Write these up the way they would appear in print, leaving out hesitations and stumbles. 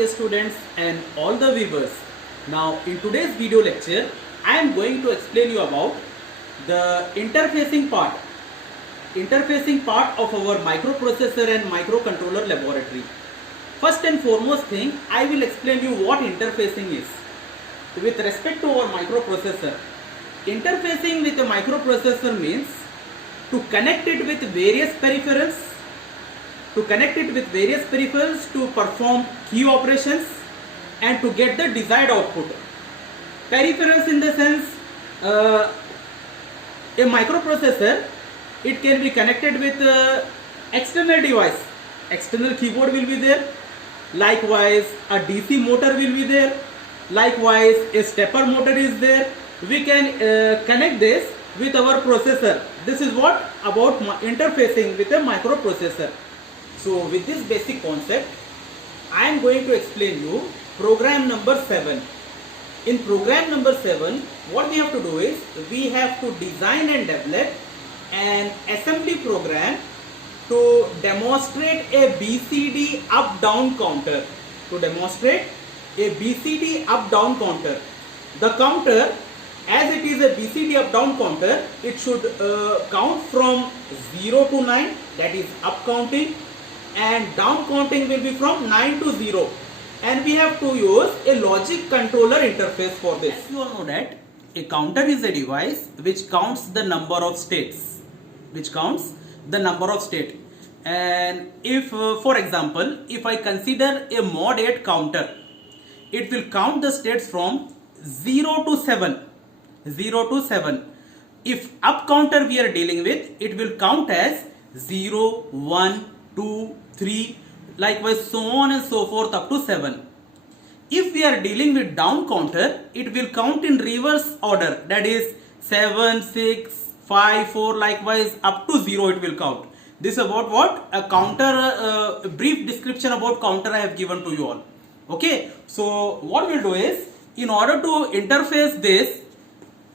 dear students and all the viewers. Now in today's video lecture I am going to explain you about the interfacing part of our microprocessor and microcontroller laboratory. First and foremost thing, I will explain you what interfacing is. With respect to our microprocessor, interfacing with a microprocessor means to connect it with various peripherals, to perform key operations and to get the desired output. Peripherals in the sense, a microprocessor, it can be connected with external device. External keyboard will be there. Likewise, a DC motor will be there. Likewise, a stepper motor is there. We can connect this with our processor. This is what about interfacing with a microprocessor. So with this basic concept, I am going to explain you program number 7. In program number 7, what we have to do is, we have to design and develop an assembly program to demonstrate a BCD up-down counter. The counter, as it is a BCD up-down counter, it should count from 0 to 9, that is up counting, and down counting will be from 9 to 0. And we have to use a logic controller interface for this. As you all know that a counter is a device which counts the number of states. And if, for example, if I consider a mod 8 counter, it will count the states from 0 to 7. If up counter we are dealing with, it will count as 0, 1, 2, 3, likewise so on and so forth up to 7. If we are dealing with down counter, it will count in reverse order, that is 7, 6, 5, 4, likewise up to 0 it will count. This is about what? A counter, brief description about counter I have given to you all. Okay, so what we'll do is, in order to interface this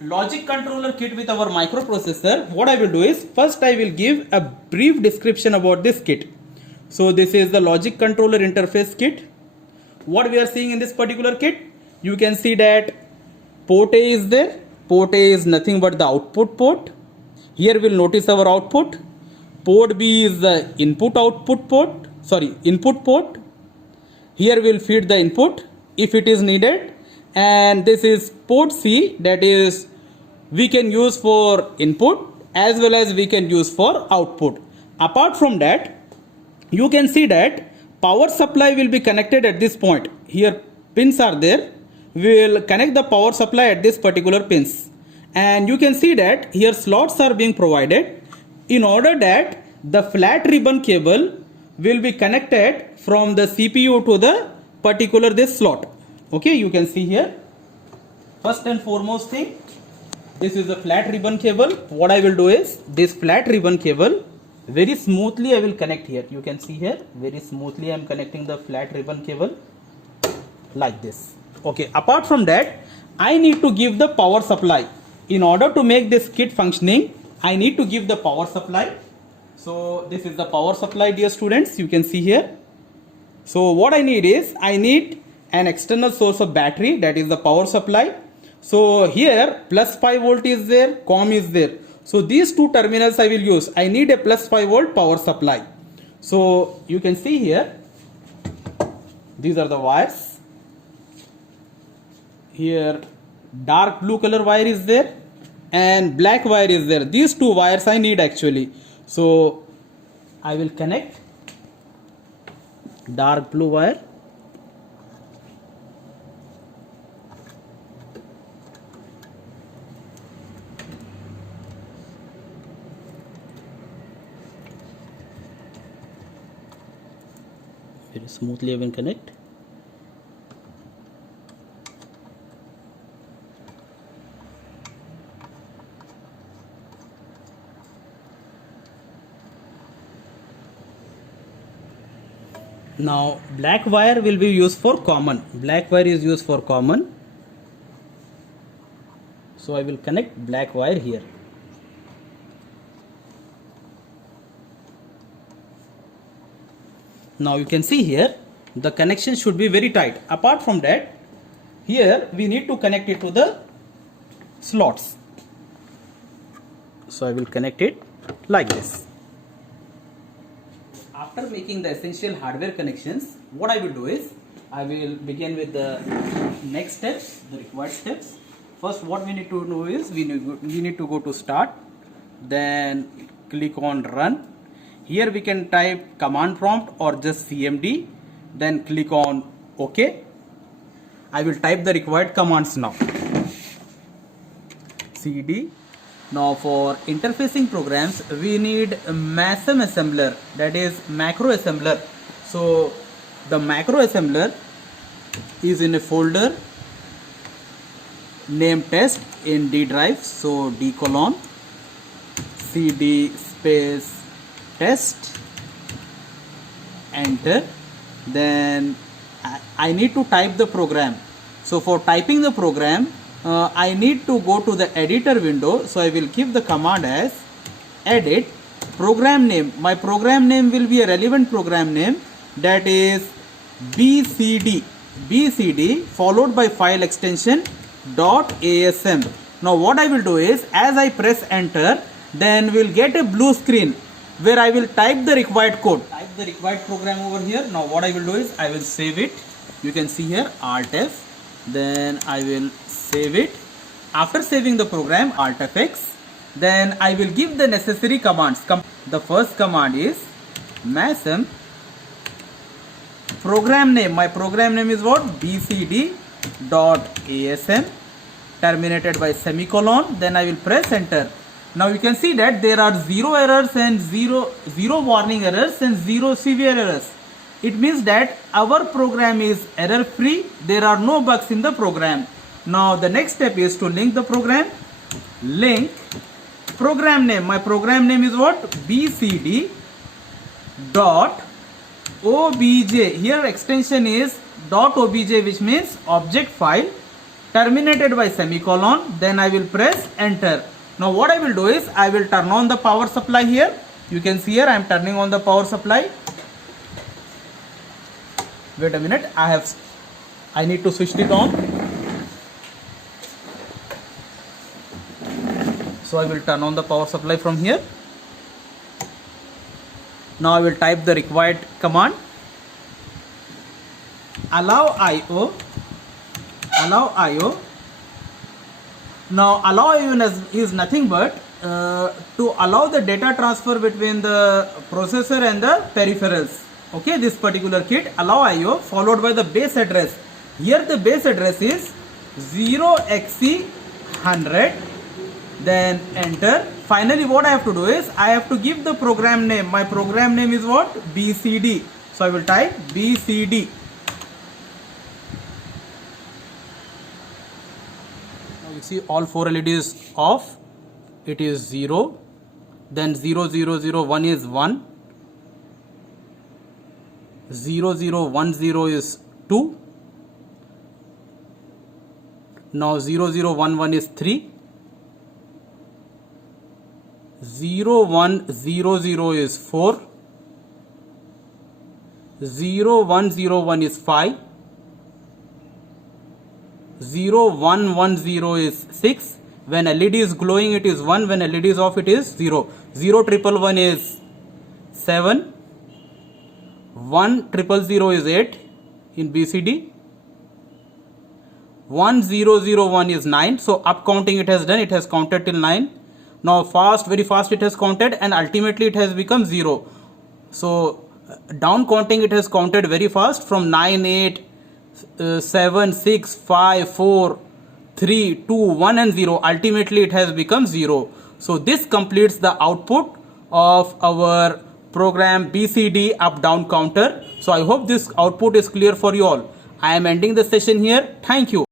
logic controller kit with our microprocessor, what I will do is, first I will give a brief description about this kit. So this is the logic controller interface kit. What we are seeing in this particular kit, you can see that port A is there. Port A is nothing but the output port. Here we'll notice our output. Port B is the input port. Here we'll feed the input if it is needed. And this is port C, that is we can use for input as well as we can use for output. Apart from that, you can see that power supply will be connected at this point. Here pins are there. We will connect the power supply at this particular pins. And you can see that here slots are being provided in order that the flat ribbon cable will be connected from the CPU to the particular this slot. Okay, you can see here. First and foremost thing, this is the flat ribbon cable. What I will do is, this flat ribbon cable, very smoothly I will connect here. You can see here, very smoothly I am connecting the flat ribbon cable like this. Okay, apart from that, I need to give the power supply. In order to make this kit functioning, I need to give the power supply. So this is the power supply, dear students, you can see here. So what I need is, I need an external source of battery, that is the power supply. So here plus 5 volt is there, COM is there. So these two terminals I will use. I need a plus 5 volt power supply. So you can see here, these are the wires. Here dark blue color wire is there and black wire is there. These two wires I need actually. So I will connect dark blue wire. Very smoothly I will connect. Now black wire will be used for common. Black wire is used for common. So I will connect black wire here. Now you can see here The connection should be very tight. Apart from that, here we need to connect it to the slots. So I will connect it like this. After making the essential hardware connections, what I will do is I will begin with the next steps, the required steps. First, what we need to do is we need to go to start, then click on run. Here we can type command prompt or just CMD, then click on OK. I will type the required commands now. CD. Now for interfacing programs, we need MASM assembler, that is macro assembler. So the macro assembler is in a folder named test in D drive. So D colon CD space test, enter. Then I need to type the program. So for typing the program, I need to go to the editor window. So I will give the command as edit program name. My program name will be a relevant program name, that is BCD followed by file extension .asm. Now what I will do is, as I press enter, then we'll get a blue screen where I will type the required code. Type the required program over here. Now what I will do is I will save it. You can see here Alt F. Then I will save it. After saving the program, Alt F(x), then I will give the necessary commands. The first command is MASM program name. My program name is what? BCD.asm, terminated by semicolon. Then I will press enter. Now you can see that there are 0 errors and 0 warning errors and 0 severe errors. It means that our program is error free. There are no bugs in the program. Now the next step is to link the program. Link program name. My program name is what? BCD dot obj. Here extension is .obj, which means object file, terminated by semicolon. Then I will press enter. Now what I will do is I will turn on the power supply here. You can see here I am turning on the power supply. Wait a minute, I need to switch it on. So I will turn on the power supply from here. Now I will type the required command. Allow IO. Now allow IO is nothing but to allow the data transfer between the processor and the peripherals. Okay, this particular kit, allow IO followed by the base address. Here the base address is 0xC100. Then enter. Finally what I have to do is I have to give the program name. My program name is what? BCD. So I will type BCD. Now you see all 4 LEDs off. It is 0. Then 0001 is 1. 0010 is 2. Now 0011 is 3. 0100 is 4. 0101 is 5. 0110 is 6. When LED is glowing it is 1. When LED is off it is 0. 0111 is 7. 1000 is 8 in BCD. 1001 is 9. So up counting it has done. It has counted till 9. Now very fast it has counted, and ultimately it has become 0. So down counting it has counted very fast from 9, 8, 7, 6, 5, 4, 3, 2, 1 and 0. Ultimately it has become 0. So this completes the output of our program BCD up down counter. So I hope this output is clear for you all. I am ending the session here. Thank you.